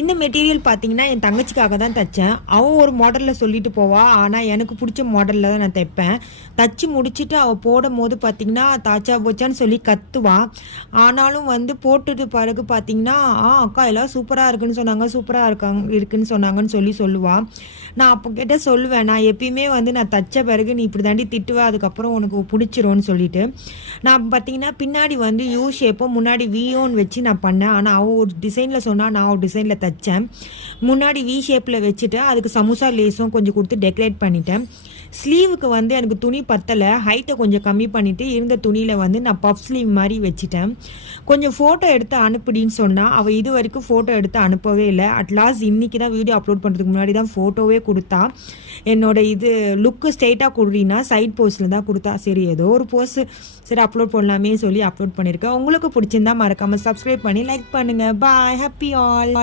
இந்த மெட்டீரியல் பார்த்தீங்கன்னா என் தங்கச்சிக்காக தான் தைச்சேன். அவள் ஒரு மாடலில் சொல்லிட்டு போவா. ஆனால் எனக்கு பிடிச்ச மாடலில் தான் நான் தைப்பேன். தச்சு முடிச்சுட்டு அவள் போடும்போது பார்த்தீங்கன்னா தாச்சா போச்சான்னு சொல்லி கத்துவா. ஆனாலும் வந்து போட்டுட்டு பிறகு பார்த்தீங்கன்னா அக்கா எல்லாம் சூப்பராக இருக்குன்னு சொன்னாங்க, சூப்பராக இருக்குன்னு சொன்னாங்கன்னு சொல்லுவா. நான் அப்போ கிட்ட சொல்லுவேன், நான் எப்பயுமே வந்து நான் தச்ச பிறகு நீ இப்படி தாண்டி திட்டுவேன், அதுக்கப்புறம் உனக்கு பிடிச்சிரும்னு சொல்லிட்டு. நான் பார்த்தீங்கன்னா பின்னாடி வந்து யூ ஷேப்பும் முன்னாடி வியோன்னு வச்சு நான் பண்ணேன். ஆனால் அவள் ஒரு டிசைனில் சொன்னால் நான் ஒரு டிசைனில் தைச்சேன். முன்னாடி வி ஷேப்பில் வச்சுட்டு அதுக்கு சமோசா லேஸும் கொஞ்சம் கொடுத்து டெக்கரேட் பண்ணிட்டேன். ஸ்லீவுக்கு வந்து எனக்கு துணி பத்தலை, ஹைட்டை கொஞ்சம் கம்மி பண்ணிவிட்டு இருந்த துணியில் வந்து நான் பஃப் ஸ்லீவ் மாதிரி வச்சுட்டேன். கொஞ்சம் ஃபோட்டோ எடுத்து அனுப்புடின்னு சொன்னால் அவள் இது வரைக்கும் ஃபோட்டோ எடுத்து அனுப்பவே இல்லை. அட்லாஸ்ட் இன்றைக்கி தான் வீடியோ அப்லோட் பண்ணுறதுக்கு முன்னாடி தான் ஃபோட்டோவே கொடுத்தா. என்னோட இது லுக்கு ஸ்ட்ரெயிட்டாக கொடுறீன்னா சைட் போஸ்டில் தான் கொடுத்தா. சரி ஏதோ ஒரு போஸ்ட் சரி அப்லோட் பண்ணலாமே சொல்லி அப்லோட் பண்ணியிருக்கேன். உங்களுக்கு பிடிச்சிருந்தா மறக்காமல் சப்ஸ்கிரைப் பண்ணி லைக் பண்ணுங்கள். பாய், ஹாப்பி ஆல்.